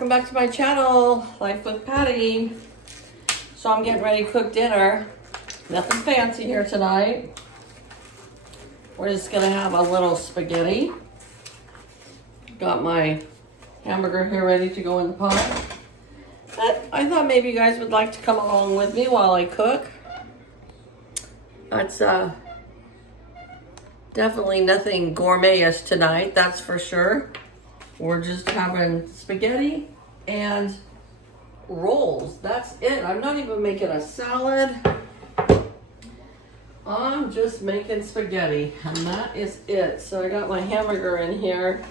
Welcome back to my channel, Life with Patty. So I'm getting ready to cook dinner. Nothing fancy here tonight. We're just gonna have a little spaghetti. Got my hamburger here ready to go in the pot. But I thought maybe you guys would like to come along with me while I cook. That's definitely nothing gourmet-ish tonight, that's for sure. We're just having spaghetti and rolls. That's it. I'm not even making a salad. I'm just making spaghetti, and that is it. So I got my hamburger in here.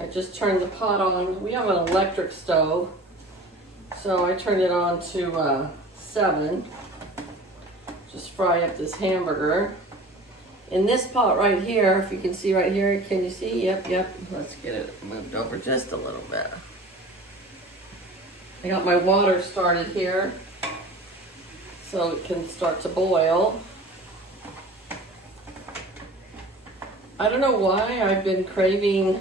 I just turned the pot on. We have an electric stove, so I turned it on to 7. Just fry up this hamburger. In this pot right here, if you can see right here, can you see? Yep. Let's get it moved over just a little bit. I got my water started here so it can start to boil. I don't know why I've been craving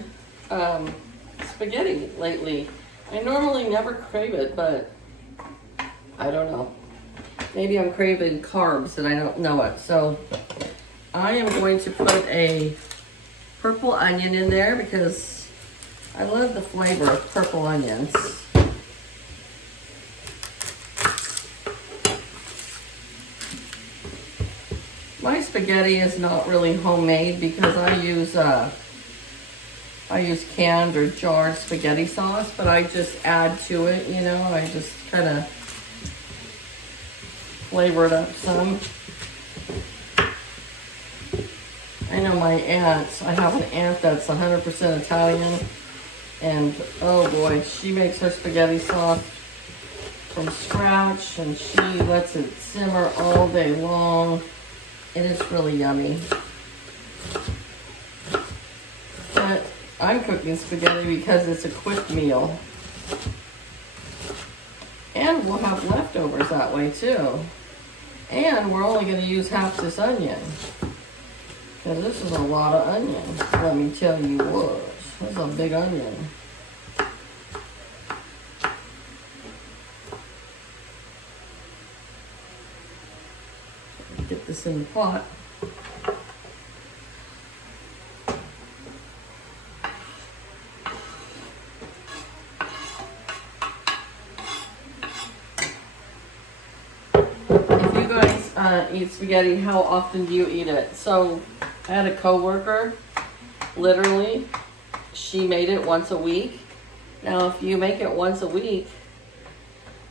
spaghetti lately. I normally never crave it, but I don't know. Maybe I'm craving carbs and I don't know it. So I am going to put a purple onion in there because I love the flavor of purple onions. My spaghetti is not really homemade because I use canned or jarred spaghetti sauce, but I just add to it, you know, I just kind of flavor it up some. I know my aunt, I have an aunt that's 100% Italian, and oh boy, she makes her spaghetti sauce from scratch, and she lets it simmer all day long, and it's really yummy. But I'm cooking spaghetti because it's a quick meal, and we'll have leftovers that way too, and we're only going to use half this onion. Because this is a lot of onion, let me tell you what. This is a big onion. Get this in the pot. If you guys eat spaghetti, how often do you eat it? So I had a coworker, literally, she made it once a week. Now, if you make it once a week,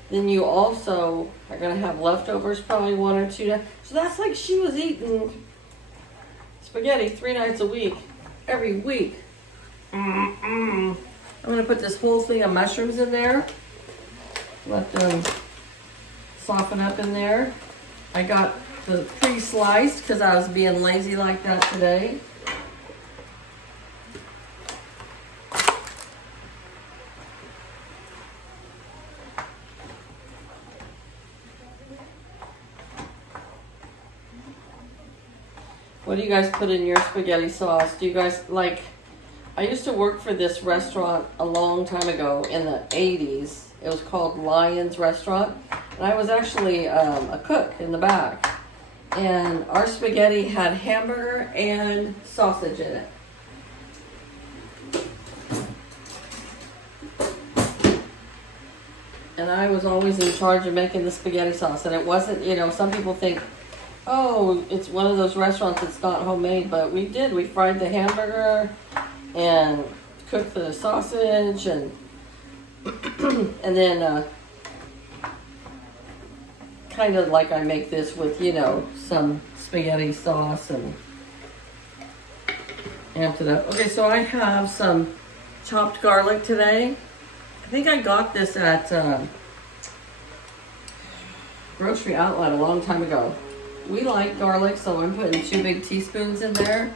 then you also are going to have leftovers probably 1 or 2 days. So that's like she was eating spaghetti 3 nights a week, every week. I'm going to put this whole thing of mushrooms in there. Let them soften up in there. I got the pre-sliced because I was being lazy like that today. What do you guys put in your spaghetti sauce? Do you guys like, I used to work for this restaurant a long time ago in the 80s. It was called Lyons Restaurant. And I was actually a cook in the back. And our spaghetti had hamburger and sausage in it. And I was always in charge of making the spaghetti sauce. And it wasn't, you know, some people think, oh, it's one of those restaurants that's not homemade. But we did. We fried the hamburger and cooked the sausage and and then kind of like I make this with, you know, some spaghetti sauce and amped it up. Okay, so I have some chopped garlic today. I think I got this at Grocery Outlet a long time ago. We like garlic, so I'm putting 2 big teaspoons in there.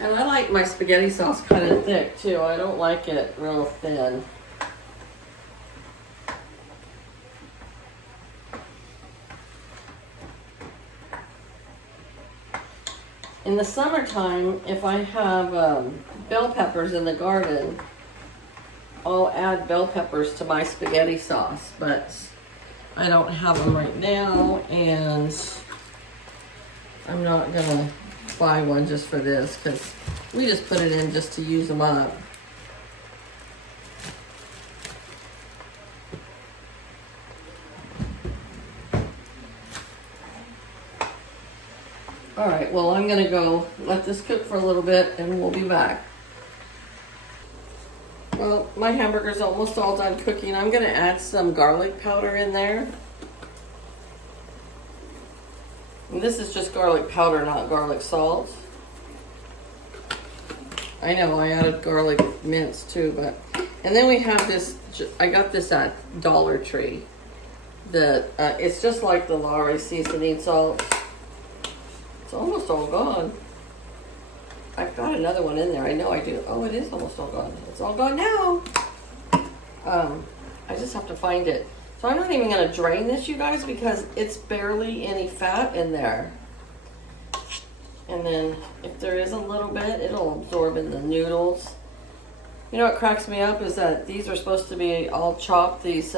And I like my spaghetti sauce kind of thick too. I don't like it real thin. In the summertime, if I have bell peppers in the garden, I'll add bell peppers to my spaghetti sauce, but I don't have them right now, and I'm not gonna buy one just for this because we just put it in just to use them up. All right, well, I'm gonna go let this cook for a little bit and we'll be back. Well, my hamburger's almost all done cooking. I'm gonna add some garlic powder in there. And this is just garlic powder, not garlic salt. I know I added garlic mince too, but, and then we have this, I got this at Dollar Tree. It's just like the Lawry seasoning salt. It's almost all gone. I've got another one in there. I know I do. Oh, it is almost all gone. It's all gone now. I just have to find it. So I'm not even going to drain this, you guys, because it's barely any fat in there. And then if there is a little bit, it'll absorb in the noodles. You know what cracks me up is that these are supposed to be all chopped, these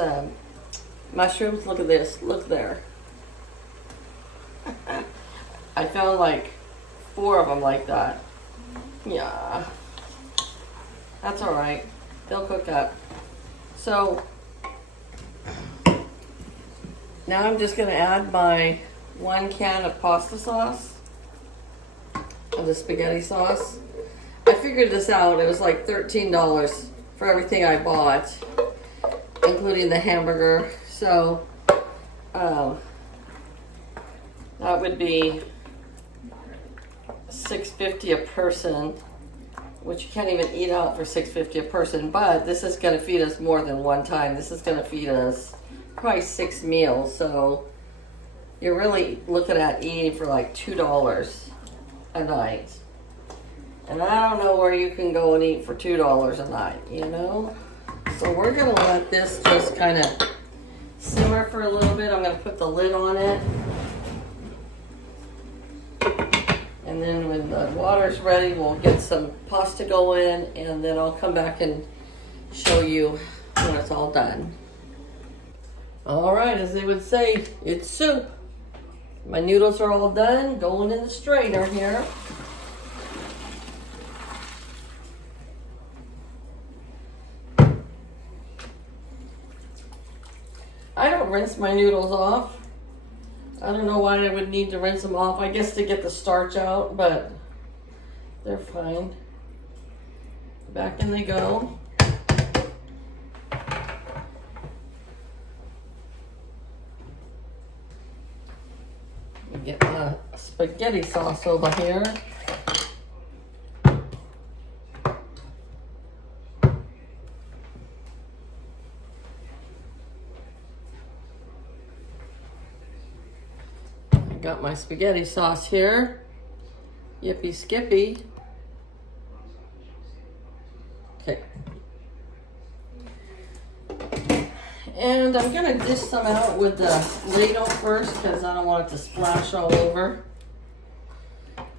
mushrooms. Look at this. Look there. I found like 4 of them like that. Yeah, that's all right. They'll cook up. So now I'm just gonna add my 1 can of pasta sauce, of the spaghetti sauce. I figured this out. It was like $13 for everything I bought, including the hamburger. So that would be $6.50 a person, which you can't even eat out for $6.50 a person, but this is going to feed us more than one time. This is going to feed us probably 6 meals, so you're really looking at eating for like $2 a night. And I don't know where you can go and eat for $2 a night, you know? So we're going to let this just kind of simmer for a little bit. I'm going to put the lid on it. And then when the water's ready, we'll get some pasta going, and then I'll come back and show you when it's all done. All right, as they would say, it's soup. My noodles are all done, going in the strainer here. I don't rinse my noodles off. I don't know why I would need to rinse them off. I guess to get the starch out, but they're fine. Back in they go. Get my spaghetti sauce over here. Got my spaghetti sauce here. Yippee skippy. Okay. And I'm gonna dish some out with the ladle first because I don't want it to splash all over.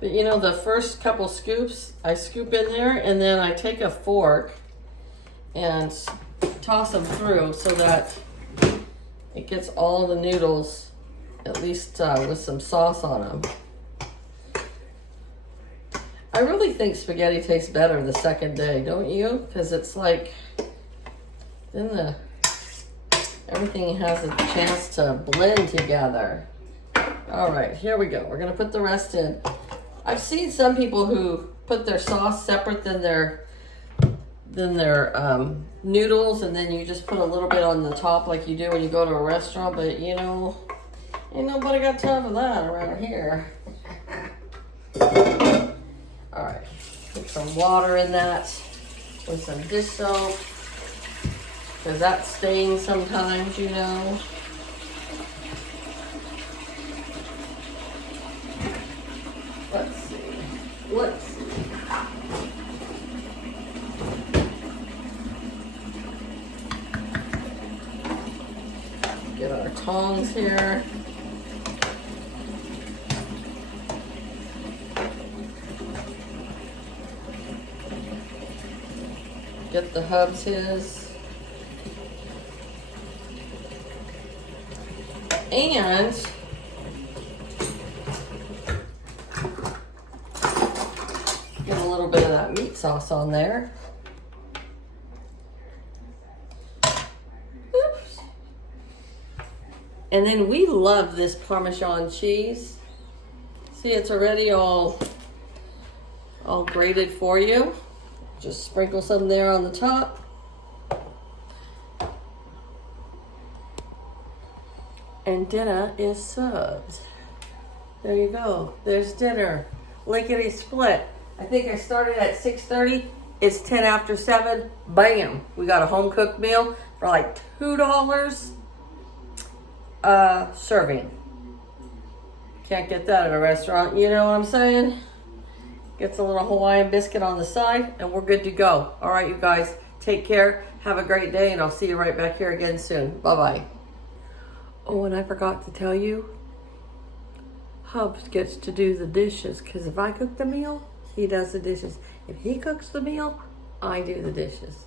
But you know, the first couple scoops, I scoop in there and then I take a fork and toss them through so that it gets all the noodles, at least with some sauce on them. I really think spaghetti tastes better the second day, don't you? Because it's like, then everything has a chance to blend together. All right, here we go. We're gonna put the rest in. I've seen some people who put their sauce separate than their noodles, and then you just put a little bit on the top like you do when you go to a restaurant, but you know, ain't nobody got time for that around here. All right, put some water in that with some dish soap, because that stains sometimes, you know. Let's see. Get our tongs here. Get the Hubs his. And get a little bit of that meat sauce on there. Oops. And then we love this Parmesan cheese. See, it's already all grated for you. Just sprinkle some there on the top. And dinner is served. There you go. There's dinner. Lickety split. I think I started at 6:30. It's 10 after 7. Bam. We got a home cooked meal for like $2 serving. Can't get that at a restaurant. You know what I'm saying? Gets a little Hawaiian biscuit on the side and we're good to go. All right, you guys. Take care. Have a great day and I'll see you right back here again soon. Bye-bye. Oh, and I forgot to tell you, Hubs gets to do the dishes because if I cook the meal, he does the dishes. If he cooks the meal, I do the dishes.